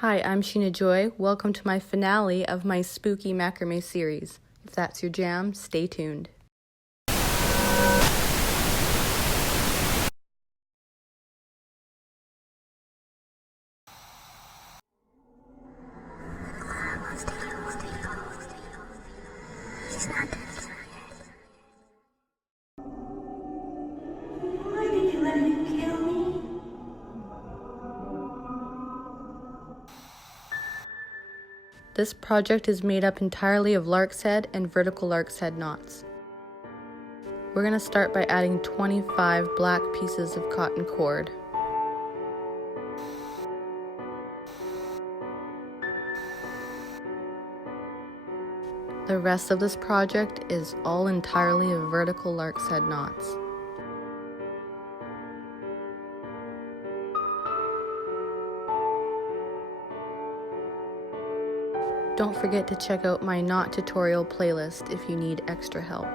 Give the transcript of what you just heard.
Hi, I'm Sheena Joy. Welcome to my finale of my spooky macrame series. If that's your jam, stay tuned. Why did you let him kill me? This project is made up entirely of lark's head and vertical lark's head knots. We're going to start by adding 25 black pieces of cotton cord. The rest of this project is all entirely of vertical lark's head knots. Don't forget to check out my knot tutorial playlist if you need extra help.